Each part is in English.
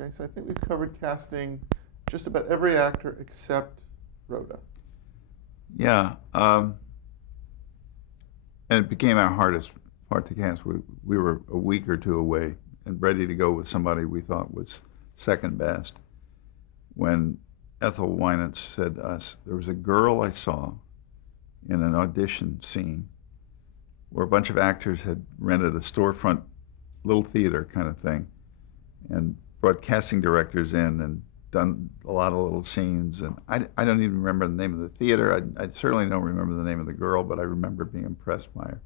Okay, so I think we've covered casting just about every actor except Rhoda. Yeah, and it became our hardest part to cast. We were a week or two away and ready to go with somebody we thought was second best when Ethel Wynant said to us, there was a girl I saw in an audition scene where a bunch of actors had rented a storefront little theater kind of thing and brought casting directors in and done a lot of little scenes. And I don't even remember the name of the theater. I certainly don't remember the name of the girl, but I remember being impressed by her.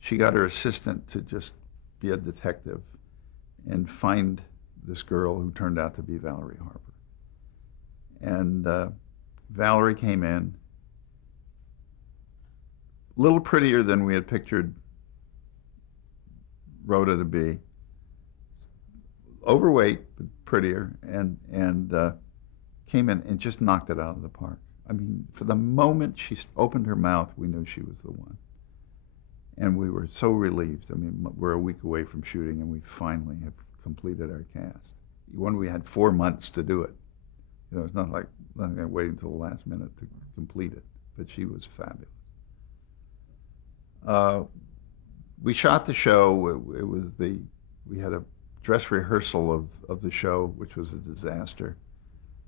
She got her assistant to just be a detective and find this girl who turned out to be Valerie Harper. And Valerie came in, a little prettier than we had pictured Rhoda to be, overweight but prettier, and came in and just knocked it out of the park. I mean, for the moment she opened her mouth, we knew she was the one. And we were so relieved. I mean, we're a week away from shooting, and we finally have completed our cast. When we had 4 months to do it. You know, it's not like waiting until the last minute to complete it, but she was fabulous. We shot the show. We had a dress rehearsal of the show, which was a disaster.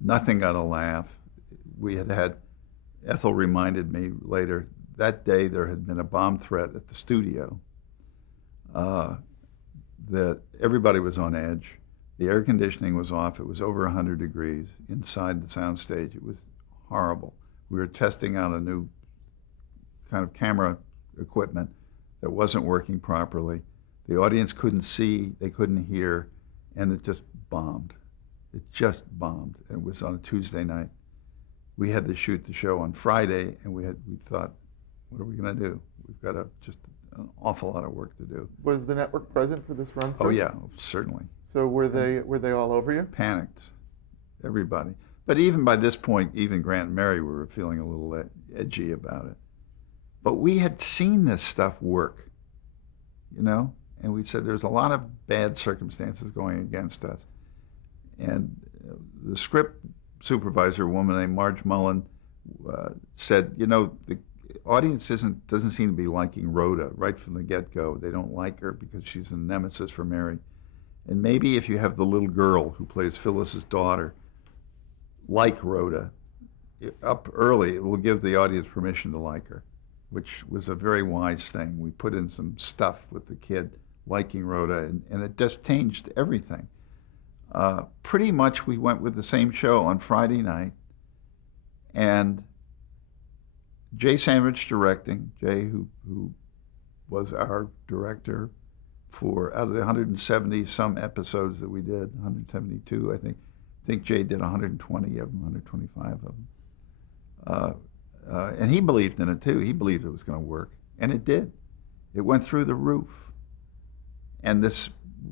Nothing got a laugh. We had Ethel reminded me later, that day there had been a bomb threat at the studio, that everybody was on edge. The air conditioning was off. It was over 100 degrees inside the soundstage. It was horrible. We were testing out a new kind of camera equipment that wasn't working properly. The audience couldn't see, they couldn't hear, and it just bombed. It just bombed. It was on a Tuesday night. We had to shoot the show on Friday, and we thought, what are we going to do? We've got just an awful lot of work to do. Was the network present for this run through? Oh yeah, certainly. So were they all over you? Panicked, everybody. But even by this point, even Grant and Mary were feeling a little edgy about it. But we had seen this stuff work, you know? And we said there's a lot of bad circumstances going against us. And the script supervisor, a woman named Marge Mullen, said, you know, the audience doesn't seem to be liking Rhoda right from the get-go. They don't like her because she's a nemesis for Mary. And maybe if you have the little girl who plays Phyllis's daughter, like Rhoda, up early, it will give the audience permission to like her, which was a very wise thing. We put in some stuff with the kid liking Rhoda, and it just changed everything. Pretty much we went with the same show on Friday night, and Jay Sandwich directing, Jay who was our director for, out of the 170 some episodes that we did, 172 I think Jay did 120 of them, 125 of them. And he believed in it too. He believed it was going to work, and it did. It went through the roof. And this,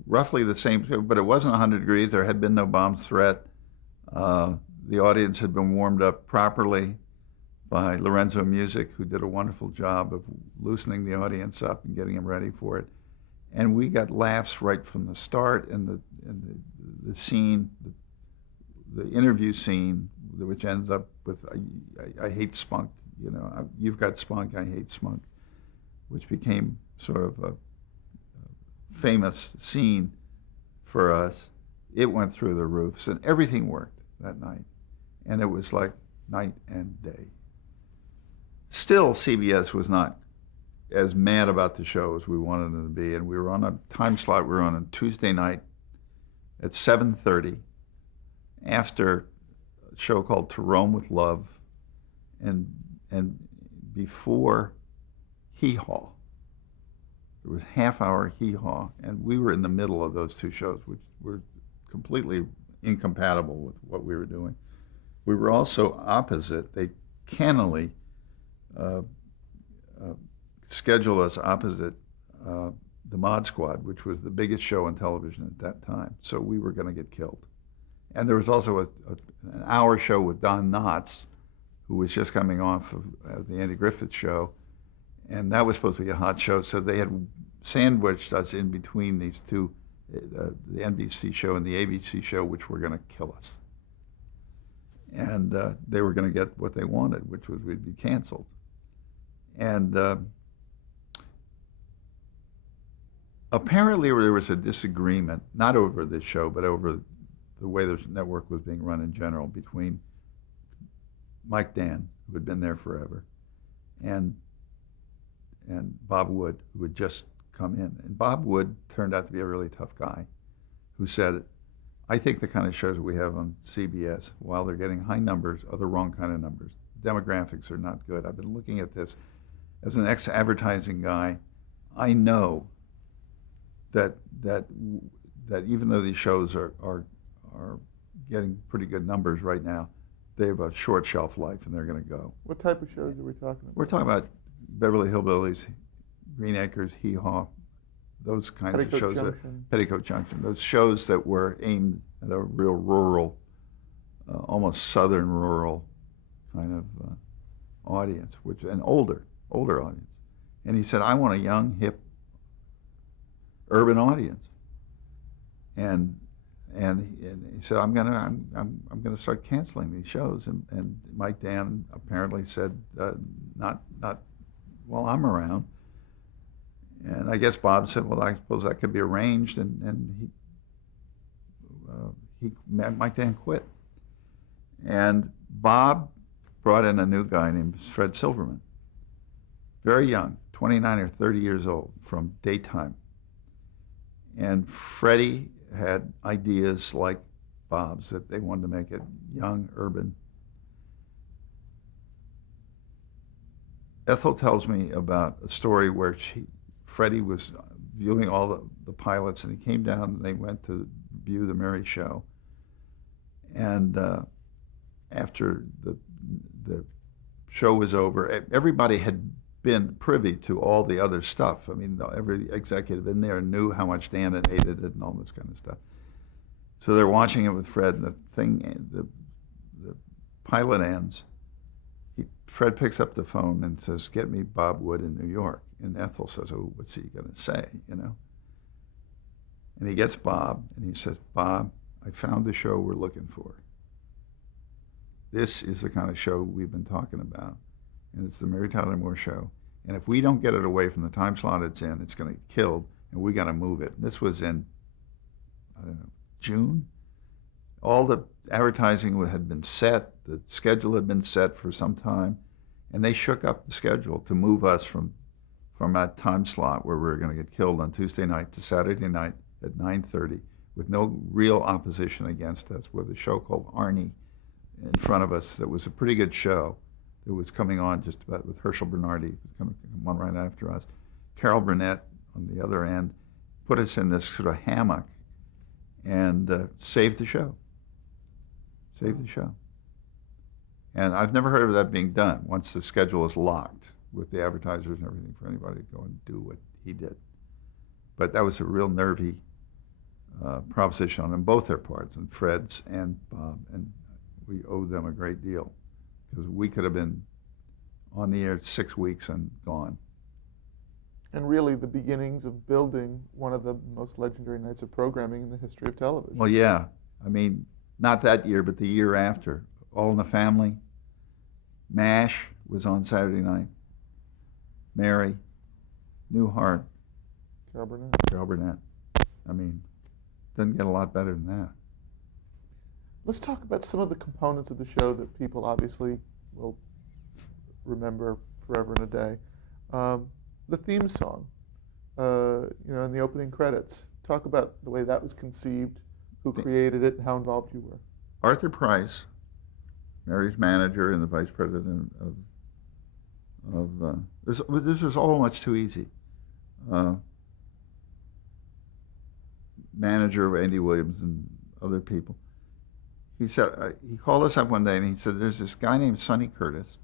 roughly the same, but it wasn't 100 degrees. There had been no bomb threat. The audience had been warmed up properly by Lorenzo Music, who did a wonderful job of loosening the audience up and getting them ready for it. And we got laughs right from the start, and the scene, the interview scene, which ends up with I hate spunk, you know, you've got spunk, I hate spunk, which became sort of a famous scene for us. It went through the roofs, and everything worked that night. And it was like night and day. Still, CBS was not as mad about the show as we wanted them to be, and we were on a time slot. We were on a Tuesday night at 7:30 after a show called To Rome with Love, and before Hee Haw. It was half-hour Hee Haw, and we were in the middle of those two shows, which were completely incompatible with what we were doing. We were also opposite. They cannily scheduled us opposite the Mod Squad, which was the biggest show on television at that time. So we were going to get killed. And there was also an hour show with Don Knotts, who was just coming off of the Andy Griffith show, and that was supposed to be a hot show. So they had sandwiched us in between these two the NBC show and the ABC show, which were going to kill us. And they were going to get what they wanted, which was we'd be canceled. And apparently there was a disagreement, not over this show, but over the way the network was being run in general, between Mike Dan, who had been there forever, and Bob Wood, who had just come in. And Bob Wood turned out to be a really tough guy who said, I think the kind of shows we have on CBS, while they're getting high numbers, are the wrong kind of numbers. Demographics are not good. I've been looking at this. As an ex-advertising guy, I know that even though these shows are getting pretty good numbers right now, they have a short shelf life and they're going to go. What type of shows are we talking about? We're talking about Beverly Hillbillies, Green Acres, Hee Haw, those kinds of shows. Petticoat Junction. Those shows that were aimed at a real rural, almost southern rural kind of audience, which an older audience. And he said, I want a young, hip, urban audience. And he said, I'm gonna start canceling these shows. And Mike Dan apparently said, not while I'm around. And I guess Bob said, well, I suppose that could be arranged. And Mike Dan quit. And Bob brought in a new guy named Fred Silverman, very young, 29 or 30 years old, from daytime. And Freddie had ideas like Bob's, that they wanted to make it young, urban. Ethel tells me about a story where Freddie was viewing all the pilots, and he came down and they went to view the Mary show. And after the show was over, everybody had been privy to all the other stuff. I mean, every executive in there knew how much Dan had hated it and all this kind of stuff. So they're watching it with Fred, and the pilot ends. Fred picks up the phone and says, get me Bob Wood in New York. And Ethel says, oh, what's he going to say, you know? And he gets Bob, and he says, Bob, I found the show we're looking for. This is the kind of show we've been talking about. And it's the Mary Tyler Moore Show. And if we don't get it away from the time slot it's in, it's going to get killed, and we got to move it. And this was in, I don't know, June? All the advertising had been set, the schedule had been set for some time, and they shook up the schedule to move us from that time slot where we were going to get killed on Tuesday night to Saturday night at 9:30 with no real opposition against us, with a show called Arnie in front of us that was a pretty good show. It was coming on just about with Herschel Bernardi, was coming on right after us. Carol Burnett on the other end put us in this sort of hammock and saved the show. Saved the show. And I've never heard of that being done once the schedule is locked with the advertisers and everything for anybody to go and do what he did. But that was a real nervy proposition on both their parts, on Fred's and Bob, and we owed them a great deal because we could have been on the air 6 weeks and gone. And really the beginnings of building one of the most legendary nights of programming in the history of television. Well, yeah. I mean, not that year, but the year after. All in the Family. MASH was on Saturday night. Mary. Newhart. Carol Burnett. I mean, doesn't get a lot better than that. Let's talk about some of the components of the show that people obviously will remember forever and a day. The theme song, in the opening credits. Talk about the way that was conceived, who created it, and how involved you were. Arthur Price, Mary's manager and the vice president of this was all much too easy. Manager of Andy Williams and other people. He said he called us up one day and he said, "There's this guy named Sonny Curtis,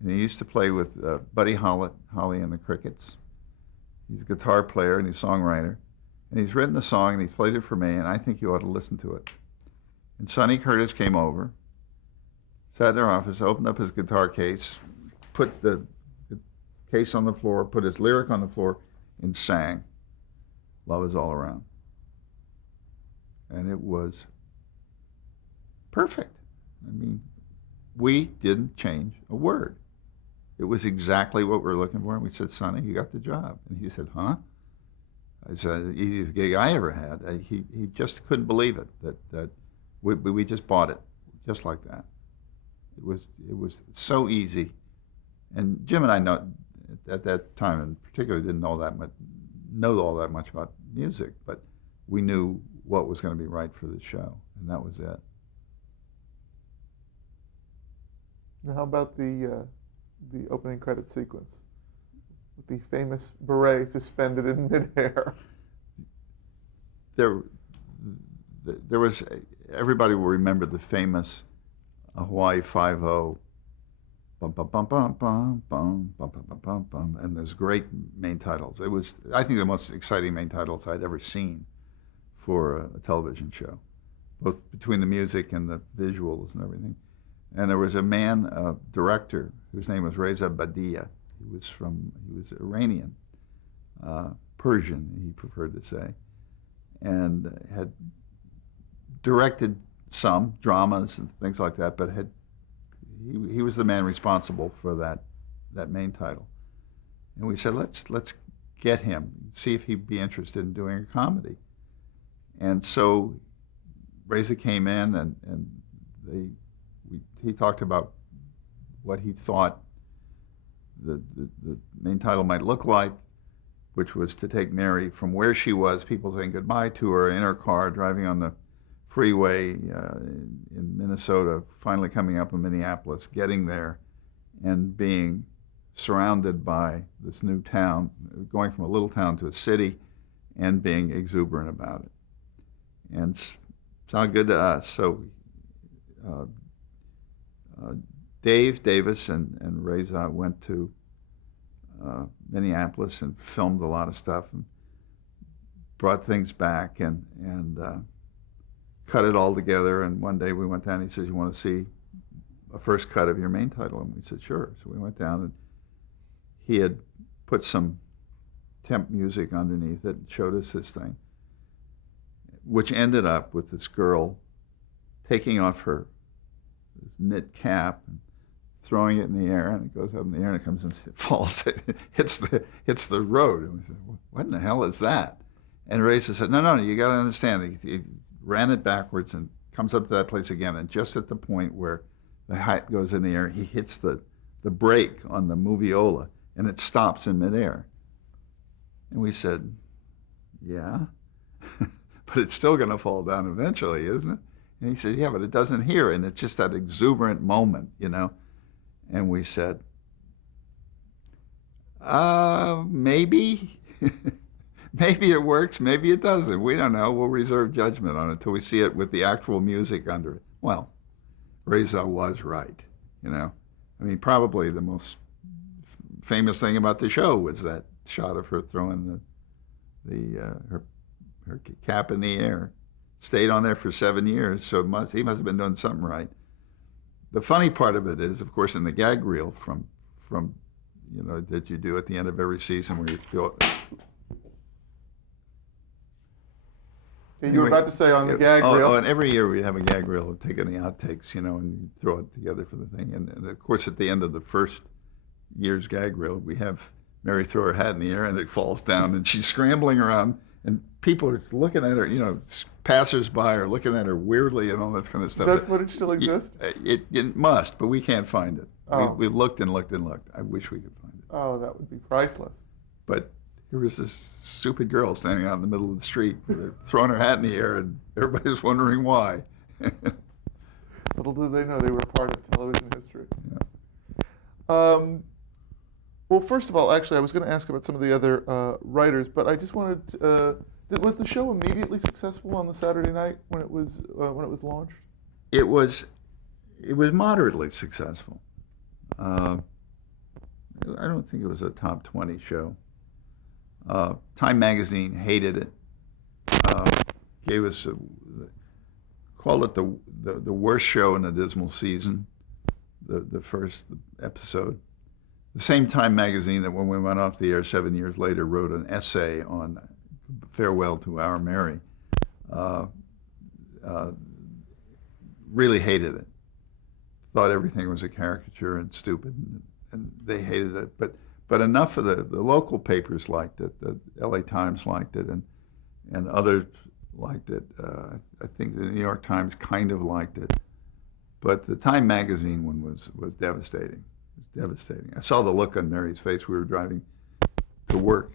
and he used to play with Buddy Holly and the Crickets. He's a guitar player and he's a songwriter, and he's written a song and he's played it for me, and I think you ought to listen to it." And Sonny Curtis came over, sat in their office, opened up his guitar case, put the case on the floor, put his lyric on the floor, and sang "Love Is All Around." and it was perfect. I mean, we didn't change a word. It was exactly what we were looking for, and we said, "Sonny, you got the job." And he said, "Huh?" I said, "The easiest gig I ever had." He just couldn't believe it that we just bought it just like that. It was so easy, and Jim and I at that time in particular didn't know all that much about music, but we knew what was going to be right for the show, and that was it. Now, how about the opening credit sequence with the famous beret suspended in midair? There was everybody will remember the famous Hawaii 5-0, bum bum bum bum bum bum bum bum bum bum bum, and there's great main titles. It was, I think, the most exciting main titles I'd ever seen for a television show, both between the music and the visuals and everything. And there was a director, whose name was Reza Badia. He was Iranian, Persian, he preferred to say, and had directed some dramas and things like that, but he was the man responsible for that main title. And we said, let's get him, see if he'd be interested in doing a comedy. And so Reza came in, and he talked about what he thought the main title might look like, which was to take Mary from where she was, people saying goodbye to her, in her car, driving on the freeway in Minnesota, finally coming up in Minneapolis, getting there, and being surrounded by this new town, going from a little town to a city, and being exuberant about it. And it sounded good to us. So Dave Davis and Reza went to Minneapolis and filmed a lot of stuff and brought things back and cut it all together. And one day we went down, he says, "You want to see a first cut of your main title?" And we said, "Sure." So we went down, and he had put some temp music underneath it and showed us this thing, which ended up with this girl taking off her knit cap and throwing it in the air, and it goes up in the air, and it comes and it falls, it hits the road. And we said, "What in the hell is that?" And Reza said, no, you got to understand. He ran it backwards and comes up to that place again, and just at the point where the hat goes in the air, he hits the brake on the moviola, and it stops in midair. And we said, "Yeah, but it's still going to fall down eventually, isn't it?" And he said, "Yeah, but it doesn't here." And it's just that exuberant moment, you know. And we said, maybe. Maybe it works, maybe it doesn't. We don't know. We'll reserve judgment on it until we see it with the actual music under it. Well, Reza was right, you know. I mean, probably the most famous thing about the show was that shot of her throwing her cap in the air. Stayed on there for 7 years, so he must have been doing something right. The funny part of it is, of course, in the gag reel from that you do at the end of every season, where you go. You were about to say on the gag reel. And every year we have a gag reel of taking the outtakes, and you throw it together for the thing. And of course, at the end of the first year's gag reel, we have Mary throw her hat in the air, and it falls down, and she's scrambling around, and people are looking at her, passers-by are looking at her weirdly and all that kind of stuff. Does that footage still exist? It must, but we can't find it. Oh. We looked and looked and looked. I wish we could find it. Oh, that would be priceless. But here was this stupid girl standing out in the middle of the street with her throwing her hat in the air, and everybody's wondering why. Little did they know they were part of television history. Yeah. Well, first of all, actually, I was going to ask about some of the other writers, but I just wanted to, was the show immediately successful on the Saturday night when it was launched? It was moderately successful. I don't think it was a top 20 show. Time magazine hated it. Gave us called it the worst show in a dismal season. The first episode. The same Time magazine that when we went off the air 7 years later wrote an essay on Farewell to Our Mary. really hated it. Thought everything was a caricature and stupid, and they hated it. But enough of the local papers liked it. The L.A. Times liked it, and others liked it. I think the New York Times kind of liked it. But the Time magazine one was devastating. It was devastating. I saw the look on Mary's face. We were driving to work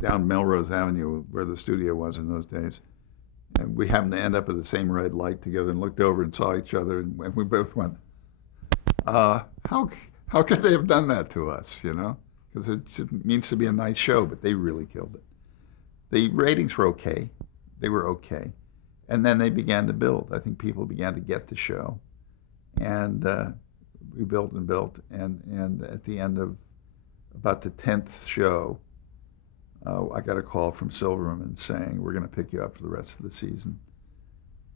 down Melrose Avenue, where the studio was in those days. And we happened to end up at the same red light together and looked over and saw each other, and we both went, how could they have done that to us, you know? Because it means to be a nice show, but they really killed it. The ratings were okay. They were okay. And then they began to build. I think people began to get the show. And we built and built. And at the end of about the 10th show, I got a call from Silverman saying, we're going to pick you up for the rest of the season.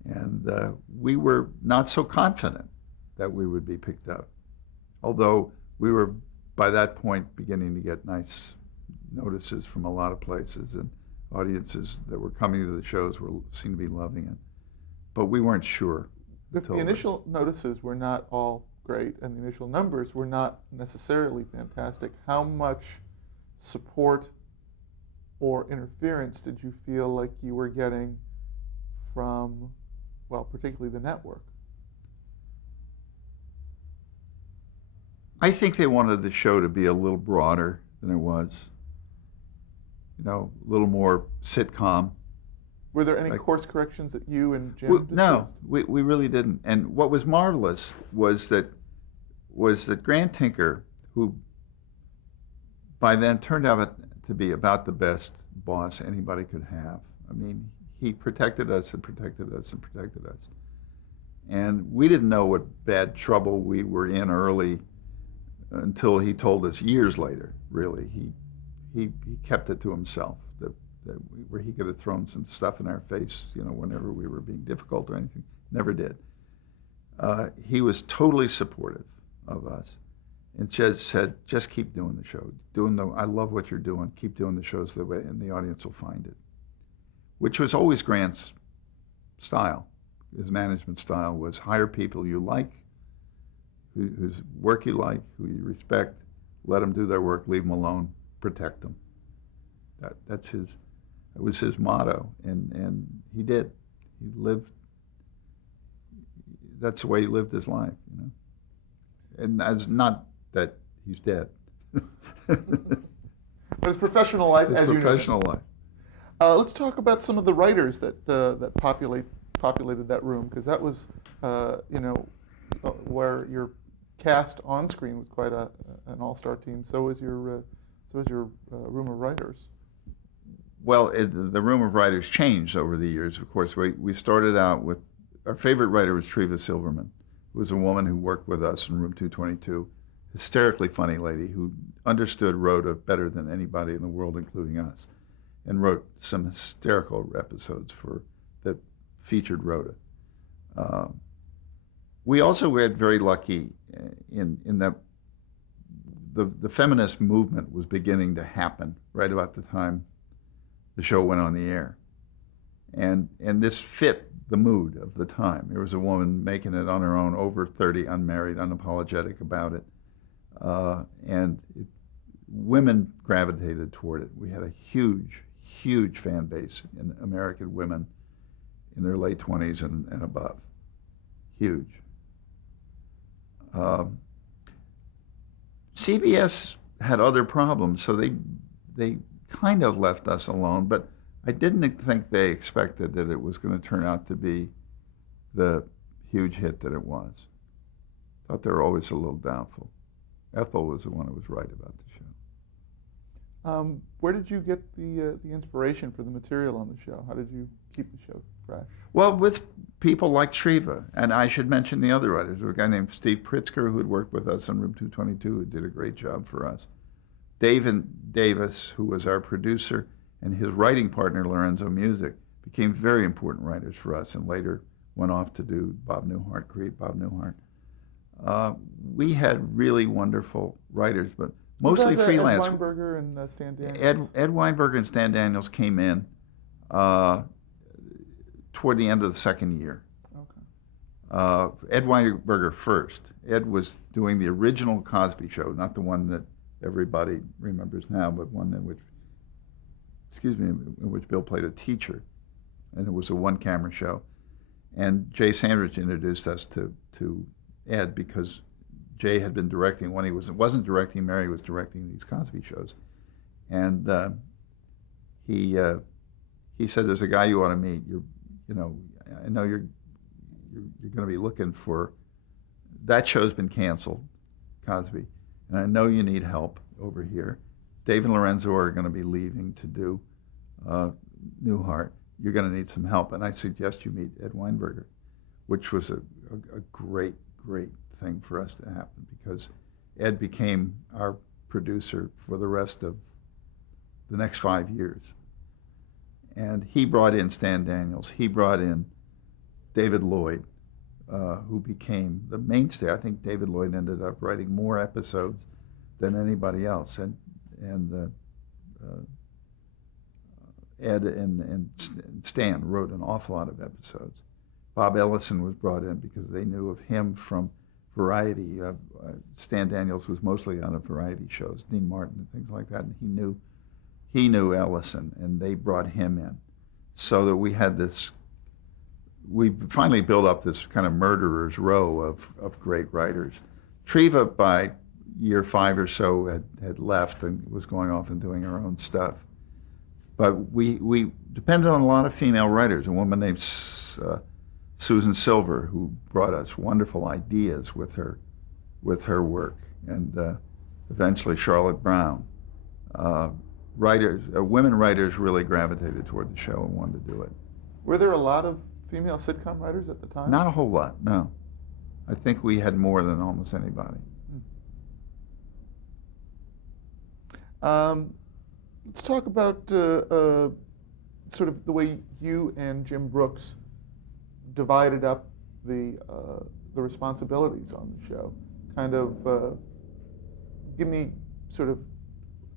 And we were not so confident that we would be picked up, although we were, by that point, beginning to get nice notices from a lot of places, and audiences that were coming to the shows seemed to be loving it. But we weren't sure. If the initial notices were not all great, and the initial numbers were not necessarily fantastic, how much support or interference did you feel like you were getting from, well, particularly the network? I think they wanted the show to be a little broader than it was. You know, a little more sitcom. Were there any course corrections that you and Jim discussed? No, we really didn't. And what was marvelous was that Grant Tinker, who by then turned out to be about the best boss anybody could have. I mean, he protected us and protected us and protected us. And we didn't know what bad trouble we were in early until he told us years later, really. He kept it to himself, where he could have thrown some stuff in our face, you know, whenever we were being difficult or anything. Never did. He was totally supportive of us and just said, just keep doing the show. I love what you're doing. Keep doing the shows the way, and the audience will find it. Which was always Grant's style. His management style was hire people you like, whose work you like, who you respect, let them do their work, leave them alone, protect them. That was his motto, and he did. He lived. That's the way he lived his life, you know. And that's not that he's dead. But his professional life, as you know. His professional life. Let's talk about some of the writers that populated that room, because that was, where your cast on screen was quite an all-star team. So was your room of writers. Well, the room of writers changed over the years. Of course, we started out with our favorite writer was Treva Silverman, who was a woman who worked with us in Room 222, hysterically funny lady who understood Rhoda better than anybody in the world, including us, and wrote some hysterical episodes that featured Rhoda. We also were very lucky in that the feminist movement was beginning to happen right about the time the show went on the air. And this fit the mood of the time. There was a woman making it on her own, over 30, unmarried, unapologetic about it. Women gravitated toward it. We had a huge, huge fan base in American women in their late 20s and above. Huge. CBS had other problems, so they kind of left us alone, but I didn't think they expected that it was going to turn out to be the huge hit that it was. Thought they were always a little doubtful. Ethel was the one who was right about the show. Where did you get the inspiration for the material on the show? How did you keep the show fresh? Well, with people like Treva, and I should mention the other writers. There was a guy named Steve Pritzker who had worked with us on Room 222 who did a great job for us. David Davis, who was our producer, and his writing partner, Lorenzo Music, became very important writers for us and later went off to do create Bob Newhart. We had really wonderful writers, but mostly freelance. Ed Weinberger and Stan Daniels. Ed Weinberger and Stan Daniels came in toward the end of the second year. Ed Weinberger first. Ed was doing the original Cosby Show, not the one that everybody remembers now, but one in which, in which Bill played a teacher, and it was a one-camera show. And Jay Sandrich introduced us to Ed because Jay had been directing when he wasn't directing Mary, he was directing these Cosby shows, and he said, "There's a guy you ought to meet. I know you're going to be looking for. That show's been canceled, Cosby, and I know you need help over here. Dave and Lorenzo are going to be leaving to do Newhart. You're going to need some help, and I suggest you meet Ed Weinberger," which was a great thing for us to happen because Ed became our producer for the rest of the next 5 years. And he brought in Stan Daniels. He brought in David Lloyd, who became the mainstay. I think David Lloyd ended up writing more episodes than anybody else. And Ed and Stan wrote an awful lot of episodes. Bob Ellison was brought in because they knew of him from Variety. Stan Daniels was mostly on variety shows, Dean Martin and things like that, and he knew Ellison, and they brought him in, so that we had this. We finally built up this kind of murderer's row of great writers. Treva, by year 5 or so, had left and was going off and doing her own stuff. But we depended on a lot of female writers. A woman named Susan Silver, who brought us wonderful ideas with her work, and eventually Charlotte Brown. Women writers really gravitated toward the show and wanted to do it. Were there a lot of female sitcom writers at the time? Not a whole lot, no. I think we had more than almost anybody. Let's talk about sort of the way you and Jim Brooks divided up the responsibilities on the show. Kind of give me sort of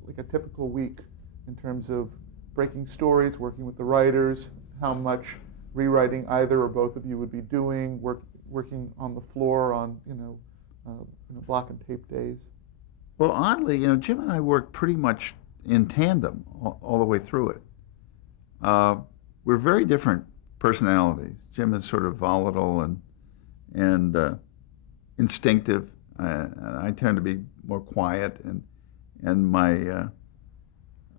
like a typical week in terms of breaking stories, working with the writers, how much rewriting either or both of you would be doing, working on the floor on block and tape days. Well, oddly, Jim and I worked pretty much in tandem all the way through it. We're very different personalities. Jim is sort of volatile and instinctive. I tend to be more quiet and my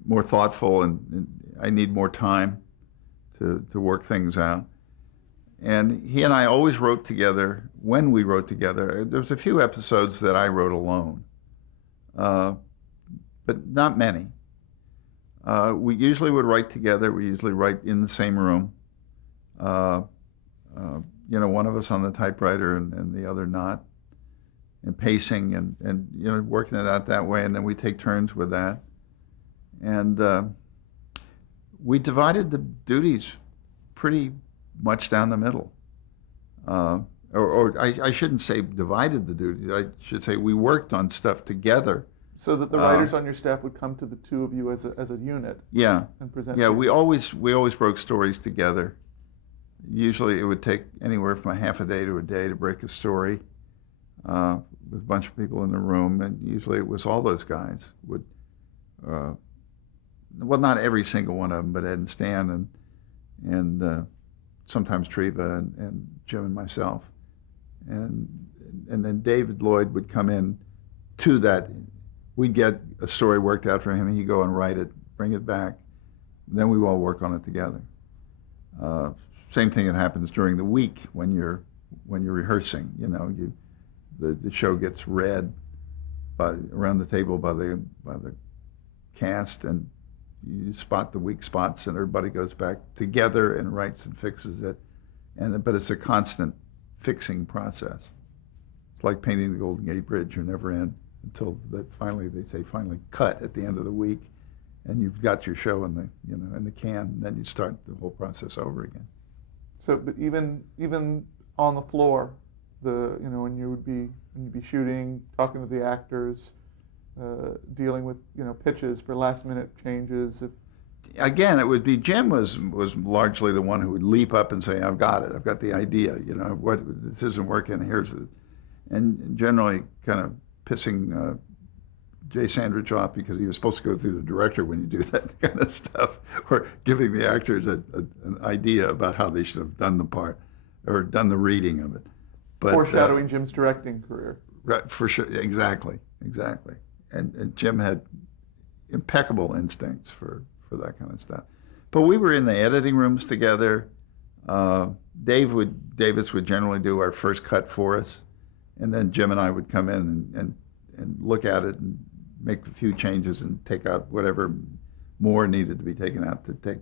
more thoughtful, and I need more time to work things out. And he and I always wrote together. When we wrote together, there was a few episodes that I wrote alone, but not many. We usually would write together. We usually write in the same room. One of us on the typewriter and the other not, and pacing and working it out that way. And then we take turns with that. And we divided the duties pretty much down the middle. Or I shouldn't say divided the duties. I should say we worked on stuff together. So that the writers on your staff would come to the two of you as a unit. Yeah. And present. Yeah, we always broke stories together. Usually it would take anywhere from a half a day to a day to break a story with a bunch of people in the room, and usually it was all those guys would. Well, not every single one of them, but Ed and Stan and sometimes Treva and Jim and myself, and then David Lloyd would come in to that. We'd get a story worked out for him, and he'd go and write it, bring it back, and then we all work on it together. Same thing that happens during the week when you're rehearsing. The show gets read around the table by the cast, and you spot the weak spots, and everybody goes back together and writes and fixes it. But it's a constant fixing process. It's like painting the Golden Gate Bridge. You never end until they say cut at the end of the week, and you've got your show in the can. And then you start the whole process over again. So, but even on the floor, when you'd be shooting, talking to the actors, dealing with pitches for last minute changes. again, it would be Jim was largely the one who would leap up and say, "I've got it. I've got the idea. You know, what this isn't working. Here's the," and generally kind of pissing Jay Sandrich off because he was supposed to go through the director when you do that kind of stuff, or giving the actors an idea about how they should have done the part or done the reading of it. But, foreshadowing Jim's directing career. Right, for sure, exactly. And Jim had impeccable instincts for that kind of stuff. But we were in the editing rooms together. Davis would generally do our first cut for us, and then Jim and I would come in and look at it and make a few changes and take out whatever more needed to be taken out to take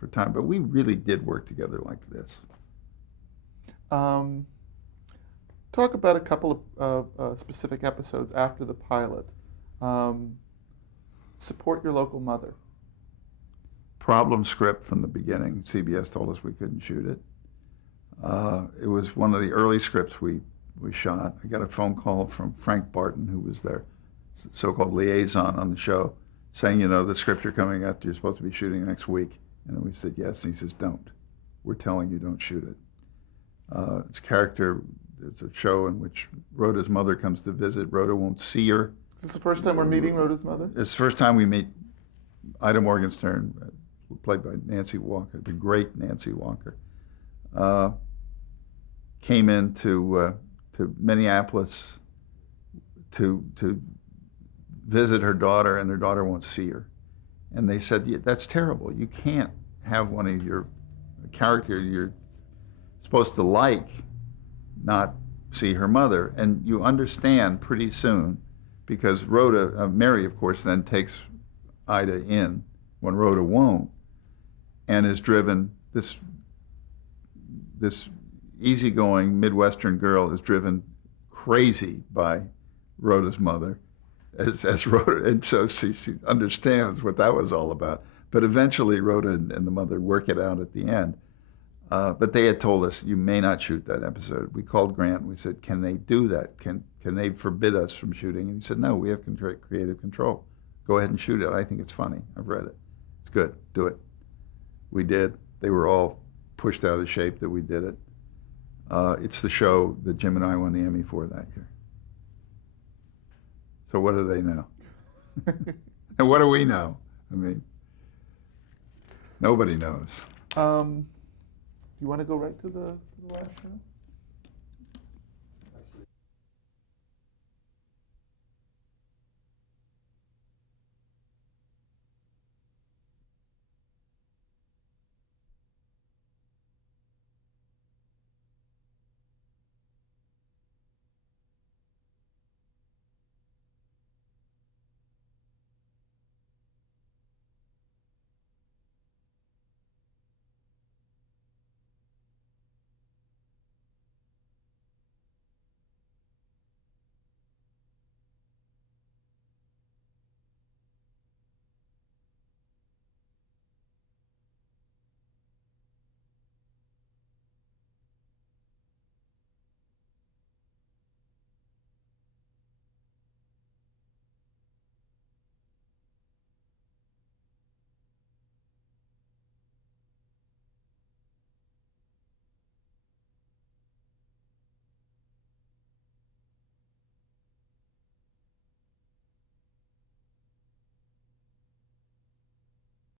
for time. But we really did work together like this. Talk about a couple of specific episodes after the pilot. Support your local mother. Problem script from the beginning. CBS told us we couldn't shoot it. It was one of the early scripts we shot. I got a phone call from Frank Barton, who was their so-called liaison on the show, saying, you know, the script you're coming out, you're supposed to be shooting next week. And we said yes, and he says, don't. We're telling you, don't shoot it. It's character. It's a show in which Rhoda's mother comes to visit. Rhoda won't see her. Is this the first time we're meeting Rhoda's mother? It's the first time we meet Ida Morgenstern, played by Nancy Walker, the great Nancy Walker. Came into to Minneapolis to visit her daughter, and her daughter won't see her. And they said, yeah, that's terrible. You can't have one of your character you're supposed to like not see her mother. And you understand pretty soon, because Rhoda, Mary, of course, then takes Ida in when Rhoda won't, and is driven, this easygoing Midwestern girl is driven crazy by Rhoda's mother, as Rhoda, and so she understands what that was all about. But eventually Rhoda and the mother work it out at the end. But they had told us, you may not shoot that episode. We called Grant and we said, can they do that? Can they forbid us from shooting? And he said, no, we have creative control. Go ahead and shoot it. I think it's funny. I've read it. It's good. Do it. We did. They were all pushed out of shape that we did it. It's the show that Jim and I won the Emmy for that year. So what do they know? And what do we know? I mean, nobody knows. Do you want to go right to the last show?